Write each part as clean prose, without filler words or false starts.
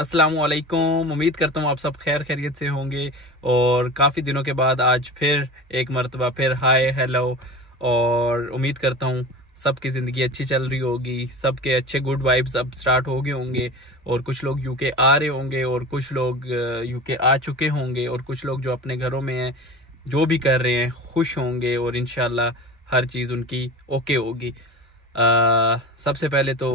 अस्सलामुअलैकुम। उम्मीद करता हूँ आप सब खैर खैरियत से होंगे और काफ़ी दिनों के बाद आज फिर एक मरतबा फिर हाय हेलो। और उम्मीद करता हूँ सबकी ज़िंदगी अच्छी चल रही होगी, सबके अच्छे गुड वाइब्स अब स्टार्ट हो गए होंगे और कुछ लोग यूके आ रहे होंगे और कुछ लोग यूके आ चुके होंगे और कुछ लोग जो अपने घरों में हैं जो भी कर रहे हैं खुश होंगे और इंशाल्लाह हर चीज़ उनकी ओके होगी। सबसे पहले तो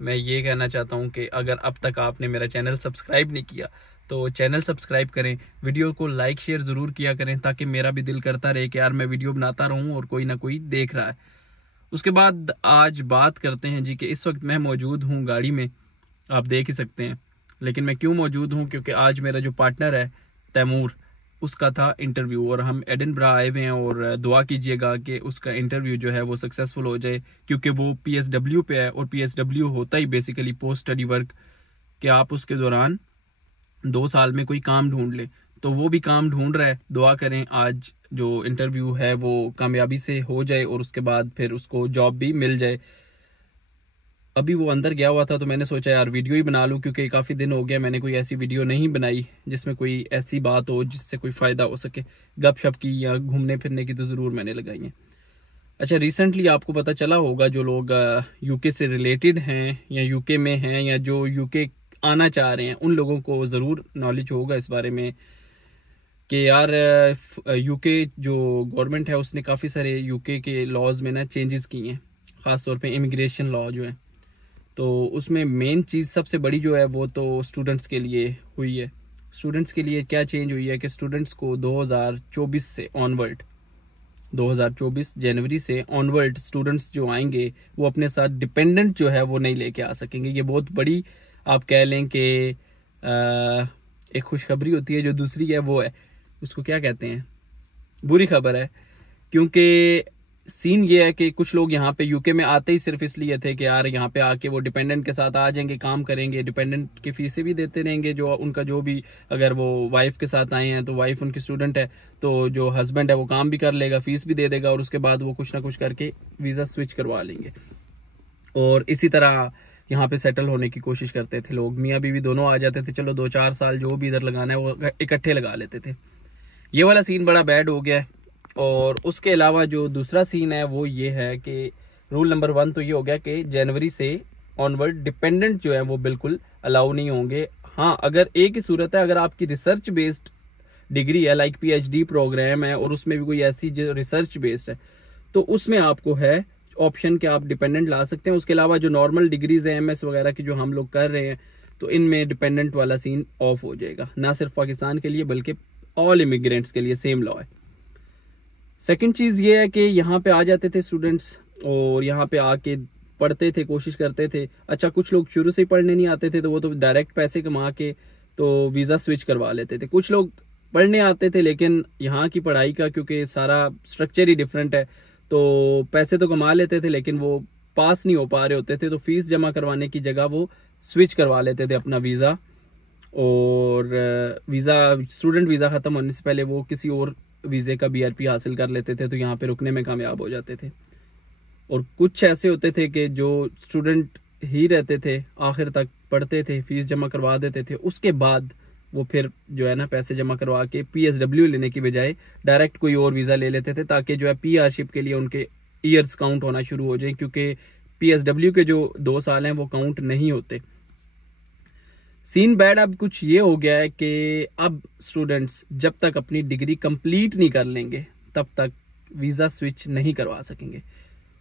मैं ये कहना चाहता हूँ कि अगर अब तक आपने मेरा चैनल सब्सक्राइब नहीं किया तो चैनल सब्सक्राइब करें, वीडियो को लाइक शेयर ज़रूर किया करें ताकि मेरा भी दिल करता रहे कि यार मैं वीडियो बनाता रहूँ और कोई ना कोई देख रहा है। उसके बाद आज बात करते हैं जी कि इस वक्त मैं मौजूद हूँ गाड़ी में, आप देख ही सकते हैं। लेकिन मैं क्यों मौजूद हूँ, क्योंकि आज मेरा जो पार्टनर है तैमूर, उसका था इंटरव्यू और हम एडिनबरा आए हुए हैं और दुआ कीजिएगा कि उसका इंटरव्यू जो है वो सक्सेसफुल हो जाए, क्योंकि वो PSW पे है और PSW होता ही बेसिकली पोस्ट स्टडी वर्क कि आप उसके दौरान 2 साल में कोई काम ढूंढ ले। तो वो भी काम ढूंढ रहा है। दुआ करें आज जो इंटरव्यू है वो कामयाबी से हो जाए और उसके बाद फिर उसको जॉब भी मिल जाए। अभी वो अंदर गया हुआ था तो मैंने सोचा यार वीडियो ही बना लूं, क्योंकि काफ़ी दिन हो गया मैंने कोई ऐसी वीडियो नहीं बनाई जिसमें कोई ऐसी बात हो जिससे कोई फ़ायदा हो सके। गपशप की या घूमने फिरने की तो ज़रूर मैंने लगाई है। अच्छा, रिसेंटली आपको पता चला होगा जो लोग यूके से रिलेटेड हैं या यूके में हैं या जो यूके आना चाह रहे हैं उन लोगों को ज़रूर नॉलेज होगा इस बारे में कि यार यूके जो गवर्नमेंट है उसने काफ़ी सारे यूके के लॉज में ना चेंजेस किए हैं, ख़ासतौर पे इमिग्रेशन लॉ जो है। तो उसमें मेन चीज़ सबसे बड़ी जो है वो तो स्टूडेंट्स के लिए हुई है। स्टूडेंट्स के लिए क्या चेंज हुई है कि स्टूडेंट्स को 2024 से ऑनवर्ड, 2024 जनवरी से ऑनवर्ड स्टूडेंट्स जो आएंगे वो अपने साथ डिपेंडेंट जो है वो नहीं लेके आ सकेंगे। ये बहुत बड़ी आप कह लें कि एक खुशखबरी होती है, जो दूसरी है वो है उसको क्या कहते हैं, बुरी खबर है। क्योंकि सीन ये है कि कुछ लोग यहाँ पे यूके में आते ही सिर्फ इसलिए थे कि यार यहाँ पे आके वो डिपेंडेंट के साथ आ जाएंगे, काम करेंगे, डिपेंडेंट की फीसें भी देते रहेंगे, जो उनका जो भी, अगर वो वाइफ के साथ आए हैं तो वाइफ उनकी स्टूडेंट है तो जो हस्बैंड है वो काम भी कर लेगा, फीस भी दे देगा और उसके बाद वो कुछ ना कुछ करके वीज़ा स्विच करवा लेंगे। और इसी तरह यहाँ पे सेटल होने की कोशिश करते थे लोग, मियाँ बीवी दोनों आ जाते थे, चलो 2-4 साल जो भी इधर लगाना है वो इकट्ठे लगा लेते थे। ये वाला सीन बड़ा बैड हो गया है। और उसके अलावा जो दूसरा सीन है वो ये है कि रूल नंबर 1 तो ये हो गया कि जनवरी से ऑनवर्ड डिपेंडेंट जो है वो बिल्कुल अलाउ नहीं होंगे। हाँ, अगर एक ही सूरत है, अगर आपकी रिसर्च बेस्ड डिग्री है, लाइक PhD प्रोग्राम है और उसमें भी कोई ऐसी जो रिसर्च बेस्ड है तो उसमें आपको है ऑप्शन कि आप डिपेंडेंट ला सकते हैं। उसके अलावा जो नॉर्मल डिग्रीज है MS वगैरह की जो हम लोग कर रहे हैं तो इनमें डिपेंडेंट वाला सीन ऑफ हो जाएगा, ना सिर्फ पाकिस्तान के लिए बल्कि ऑल इमिग्रेंट्स के लिए सेम लॉ है। सेकंड चीज़ ये है कि यहाँ पे आ जाते थे स्टूडेंट्स और यहाँ पे आके पढ़ते थे, कोशिश करते थे। अच्छा, कुछ लोग शुरू से ही पढ़ने नहीं आते थे तो वो तो डायरेक्ट पैसे कमा के तो वीज़ा स्विच करवा लेते थे। कुछ लोग पढ़ने आते थे लेकिन यहाँ की पढ़ाई का क्योंकि सारा स्ट्रक्चर ही डिफरेंट है तो पैसे तो कमा लेते थे लेकिन वो पास नहीं हो पा रहे होते थे तो फीस जमा करवाने की जगह वो स्विच करवा लेते थे अपना वीज़ा। और वीज़ा, स्टूडेंट वीज़ा ख़त्म होने से पहले वो किसी और वीज़े का BRP हासिल कर लेते थे तो यहाँ पे रुकने में कामयाब हो जाते थे। और कुछ ऐसे होते थे कि जो स्टूडेंट ही रहते थे, आखिर तक पढ़ते थे, फीस जमा करवा देते थे, उसके बाद वो फिर जो है ना पैसे जमा करवा के PSW लेने की बजाय डायरेक्ट कोई और वीज़ा ले लेते थे ताकि जो है PR के लिए उनके ईयर्स काउंट होना शुरू हो जाए, क्योंकि PSW के जो 2 साल हैं वो काउंट नहीं होते। सीन बैड अब कुछ ये हो गया है कि अब स्टूडेंट्स जब तक अपनी डिग्री कंप्लीट नहीं कर लेंगे तब तक वीज़ा स्विच नहीं करवा सकेंगे।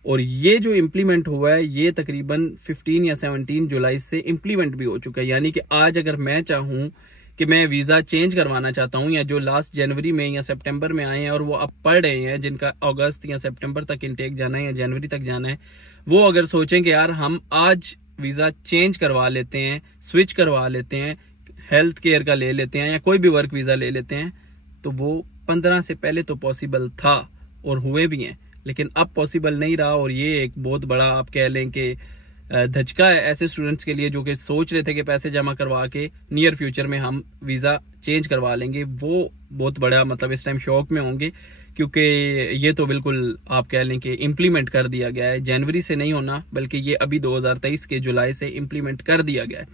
और ये जो इम्प्लीमेंट हुआ है ये तकरीबन 15 या 17 जुलाई से इम्प्लीमेंट भी हो चुका है। यानी कि आज अगर मैं चाहूँ कि मैं वीज़ा चेंज करवाना चाहता हूँ, या जो लास्ट जनवरी में या सितंबर में आए हैं और वो अब पढ़ रहे हैं, जिनका अगस्त या सितंबर तक इनटेक जाना है या जनवरी तक जाना है, वो अगर सोचें कि यार हम आज वीज़ा चेंज करवा लेते हैं, स्विच करवा लेते हैं, हेल्थ केयर का ले लेते हैं या कोई भी वर्क वीज़ा ले लेते हैं, तो वो 15 से पहले तो पॉसिबल था और हुए भी हैं, लेकिन अब पॉसिबल नहीं रहा। और ये एक बहुत बड़ा आप कह लें कि धचका है ऐसे स्टूडेंट्स के लिए जो कि सोच रहे थे कि पैसे जमा करवा के नियर फ्यूचर में हम वीज़ा चेंज करवा लेंगे। वो बहुत बड़ा मतलब इस टाइम शौक में होंगे, क्योंकि ये तो बिल्कुल आप कह लें कि इम्प्लीमेंट कर दिया गया है। जनवरी से नहीं होना बल्कि ये अभी 2023 के जुलाई से इम्प्लीमेंट कर दिया गया है।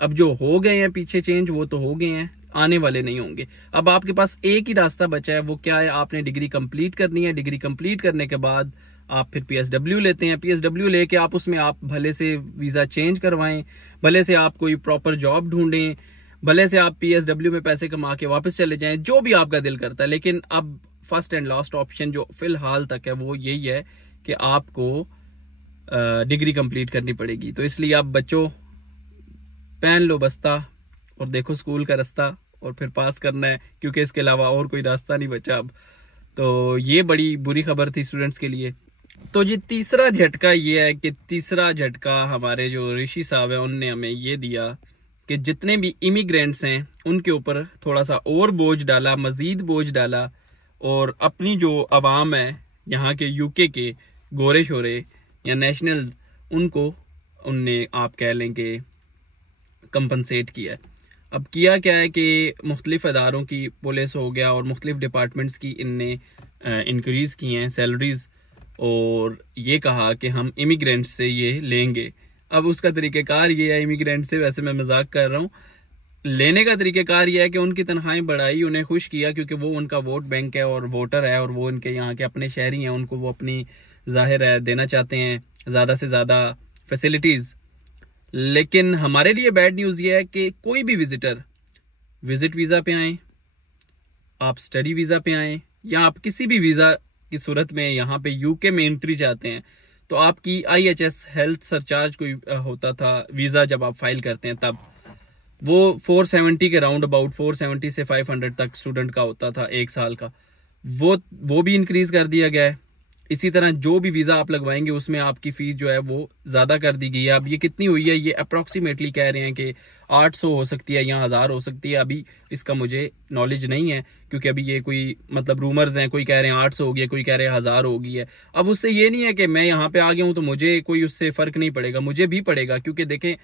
अब जो हो गए हैं पीछे चेंज वो तो हो गए हैं, आने वाले नहीं होंगे। अब आपके पास एक ही रास्ता बचा है, वो क्या है, आपने डिग्री कंप्लीट करनी है। डिग्री कंप्लीट करने के बाद आप फिर PSW लेते हैं। PSW लेके आप उसमें आप भले से वीजा चेंज करवाएं, भले से आप कोई प्रॉपर जॉब ढूंढें, भले से आप PSW में पैसे कमा के वापस चले जाएं, जो भी आपका दिल करता है। लेकिन अब फर्स्ट एंड लास्ट ऑप्शन जो फिलहाल तक है वो यही है कि आपको डिग्री कंप्लीट करनी पड़ेगी। तो इसलिए आप बच्चों पहन लो बस्ता और देखो स्कूल का रास्ता और फिर पास करना है, क्योंकि इसके अलावा और कोई रास्ता नहीं बचा अब। तो ये बड़ी बुरी खबर थी स्टूडेंट्स के लिए। तो जी तीसरा झटका ये है कि तीसरा झटका हमारे जो ऋषि साहब है उनने हमें ये दिया कि जितने भी इमिग्रेंट्स हैं उनके ऊपर थोड़ा सा और बोझ डाला, मजीद बोझ डाला, और अपनी जो अवाम है यहाँ के यूके के गोरे शोरे या नेशनल, उनको उनने आप कह लें कि कंपनसेट किया है। अब किया क्या है कि मुख्तलिफ अदारों की, पुलिस हो गया और मुख्तलिफ डिपार्टमेंट्स की इनने इंक्रीज़ की हैं सैलरीज, और ये कहा कि हम इमिग्रेंट्स से ये लेंगे। अब उसका तरीक़ेकार ये है, इमिग्रेंट से, वैसे मैं मजाक कर रहा हूँ, लेने का तरीक़ेकार ये है कि उनकी तनख्वाहें बढ़ाई, उन्हें खुश किया, क्योंकि वो उनका वोट बैंक है और वोटर है और वो उनके यहाँ के अपने शहरी हैं, उनको वो अपनी जाहिर है देना चाहते हैं ज़्यादा से ज़्यादा फैसिलिटीज़। लेकिन हमारे लिए बैड न्यूज़ ये है कि कोई भी विजिटर विजिट वीज़ा पे आए, आप स्टडी वीज़ा पे आए, या आप किसी भी वीज़ा की सूरत में यहाँ पे यूके में एंट्री चाहते हैं, तो आपकी IHS हेल्थ सरचार्ज कोई होता था वीज़ा जब आप फाइल करते हैं, तब वो 470 के राउंड अबाउट 470 से 500 तक स्टूडेंट का होता था एक साल का, वो भी इंक्रीज कर दिया गया है। इसी तरह जो भी वीज़ा आप लगवाएंगे उसमें आपकी फीस जो है वो ज़्यादा कर दी गई है। अब ये कितनी हुई है, ये अप्रॉक्सीमेटली कह रहे हैं कि 800 हो सकती है या 1000 हो सकती है। अभी इसका मुझे नॉलेज नहीं है, क्योंकि अभी ये कोई मतलब रूमर्स हैं, कोई कह रहे हैं 800 हो गई है, कोई कह रहे हैं 1000 हो गई है। अब उससे ये नहीं है कि मैं यहाँ पे आ गया हूँ तो मुझे कोई उससे फ़र्क नहीं पड़ेगा, मुझे भी पड़ेगा, क्योंकि देखें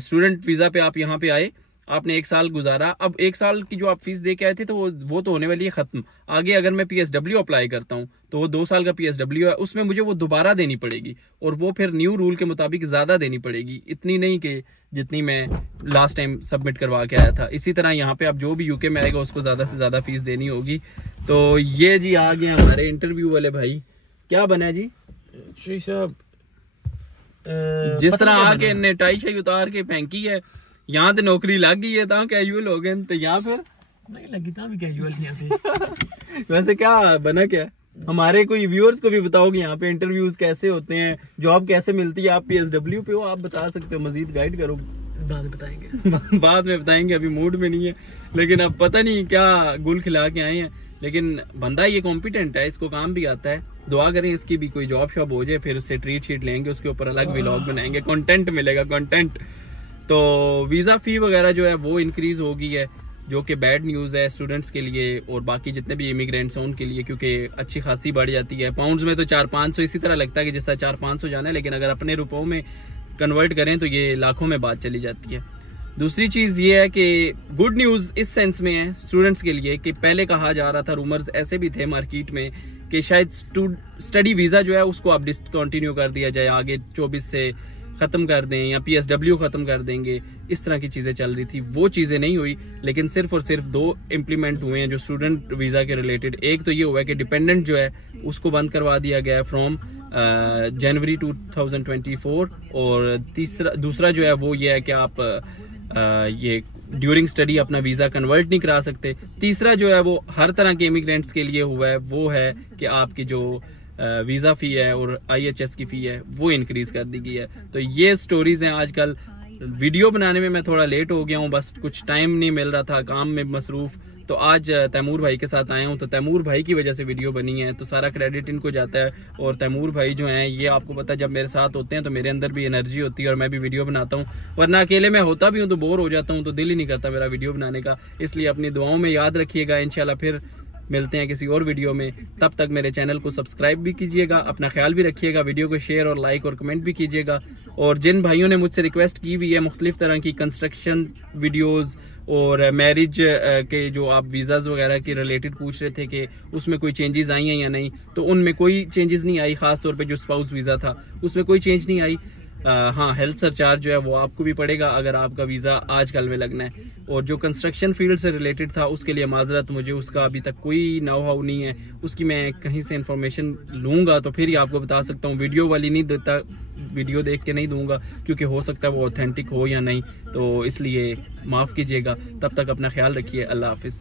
स्टूडेंट वीज़ा पे आप यहाँ पे आए, आपने एक साल गुजारा, अब एक साल की जो आप फीस दे के आए थे तो वो तो होने वाली है खत्म। आगे अगर मैं PSW अप्लाई करता हूँ तो वो 2 साल का PSW है, उसमें मुझे वो दोबारा देनी पड़ेगी, और वो फिर न्यू रूल के मुताबिक ज्यादा देनी पड़ेगी, इतनी नहीं कि जितनी मैं लास्ट टाइम सबमिट करवा के आया था। इसी तरह यहाँ पे आप जो भी यूके में आएगा उसको ज्यादा से ज्यादा फीस देनी होगी। तो ये जी आ गए हमारे इंटरव्यू वाले भाई, क्या बना जी श्री साहब, जिस तरह आके इन्हें टाई शाई उतार के फेंकी है, यहाँ तो नौकरी लग गई है, ता कैजुअल हो गए, तो यहाँ फिर नहीं लगी, ता भी कैजुअल यहाँ से। वैसे क्या बना, क्या हमारे कोई व्यूअर्स को भी बताओगे यहाँ पे इंटरव्यूज कैसे होते हैं, जॉब कैसे मिलती है? आप PSW पे हो, आप बता सकते हो, मजीद गाइड करो। बाद में बताएंगे बाद में बताएंगे, अभी मूड में नहीं है, लेकिन अब पता नहीं क्या गुल खिला के आए हैं। लेकिन बंदा ये कॉम्पिटेंट है, इसको काम भी आता है। दुआ करें इसकी भी कोई जॉब शॉब हो जाए, फिर उससे ट्रीट शीट लेंगे, उसके ऊपर अलग व्लॉग बनाएंगे, कंटेंट मिलेगा, कंटेंट। तो वीज़ा फ़ी वगैरह जो है वो इंक्रीज़ हो गई है, जो कि बैड न्यूज़ है स्टूडेंट्स के लिए और बाकी जितने भी इमिग्रेंट्स हैं उनके लिए, क्योंकि अच्छी खासी बढ़ जाती है। पाउंड्स में तो 400-500 इसी तरह लगता है कि जिस तरह 400-500 जाना है, लेकिन अगर अपने रुपयों में कन्वर्ट करें तो ये लाखों में बात चली जाती है। दूसरी चीज़ ये है कि गुड न्यूज़ इस सेंस में है स्टूडेंट्स के लिए कि पहले कहा जा रहा था, रूमर्स ऐसे भी थे मार्केट में कि शायद स्टडी वीज़ा जो है उसको आप डिसकंटिन्यू कर दिया जाए, आगे 24 से ख़त्म कर दें या PSW ख़त्म कर देंगे, इस तरह की चीज़ें चल रही थी। वो चीज़ें नहीं हुई, लेकिन सिर्फ और सिर्फ 2 इम्प्लीमेंट हुए हैं जो स्टूडेंट वीज़ा के रिलेटेड। एक तो ये हुआ है कि डिपेंडेंट जो है उसको बंद करवा दिया गया है फ्रॉम जनवरी 2024, और दूसरा जो है वो ये है कि आप ये ड्यूरिंग स्टडी अपना वीज़ा कन्वर्ट नहीं करा सकते। तीसरा जो है वो हर तरह के इमिग्रेंट्स के लिए हुआ है, वो है कि आपकी जो वीज़ा फ़ी है और IHS की फ़ी है वो इंक्रीज़ कर दी गई है। तो ये स्टोरीज़ हैं। आजकल वीडियो बनाने में मैं थोड़ा लेट हो गया हूँ, बस कुछ टाइम नहीं मिल रहा था, काम में मसरूफ़। तो आज तैमूर भाई के साथ आया हूँ, तो तैमूर भाई की वजह से वीडियो बनी है, तो सारा क्रेडिट इनको जाता है। और तैमूर भाई जो हैं ये आपको पता है, जब मेरे साथ होते हैं तो मेरे अंदर भी एनर्जी होती है और मैं भी वीडियो बनाता हूँ, वरना अकेले में होता भी हूँ तो बोर हो जाता हूँ, तो दिल ही नहीं करता मेरा वीडियो बनाने का। इसलिए अपनी दुआओं में याद रखिएगा। इंशाल्लाह फिर मिलते हैं किसी और वीडियो में, तब तक मेरे चैनल को सब्सक्राइब भी कीजिएगा, अपना ख्याल भी रखिएगा, वीडियो को शेयर और लाइक और कमेंट भी कीजिएगा। और जिन भाइयों ने मुझसे रिक्वेस्ट की हुई है मुख्तलिफ तरह की कंस्ट्रक्शन वीडियोज़ और मैरिज के जो आप वीज़ाज़ वगैरह के रिलेटेड पूछ रहे थे कि उसमें कोई चेंजेस आई हैं या नहीं, तो उनमें कोई चेंजेस नहीं आई। ख़ास तौर पे जो स्पाउस वीज़ा था उसमें कोई चेंज नहीं आई। हाँ, हेल्थ सरचार्ज जो है वो आपको भी पड़ेगा अगर आपका वीज़ा आजकल में लगना है। और जो कंस्ट्रक्शन फील्ड से रिलेटेड था उसके लिए माजरत, मुझे उसका अभी तक कोई नो हाउ नहीं है, उसकी मैं कहीं से इंफॉर्मेशन लूँगा तो फिर ही आपको बता सकता हूँ। वीडियो वाली नहीं देता, वीडियो देख के नहीं दूंगा क्योंकि हो सकता है वो ऑथेंटिक हो या नहीं, तो इसलिए माफ़ कीजिएगा। तब तक अपना ख्याल रखिए। अल्लाह हाफिज़।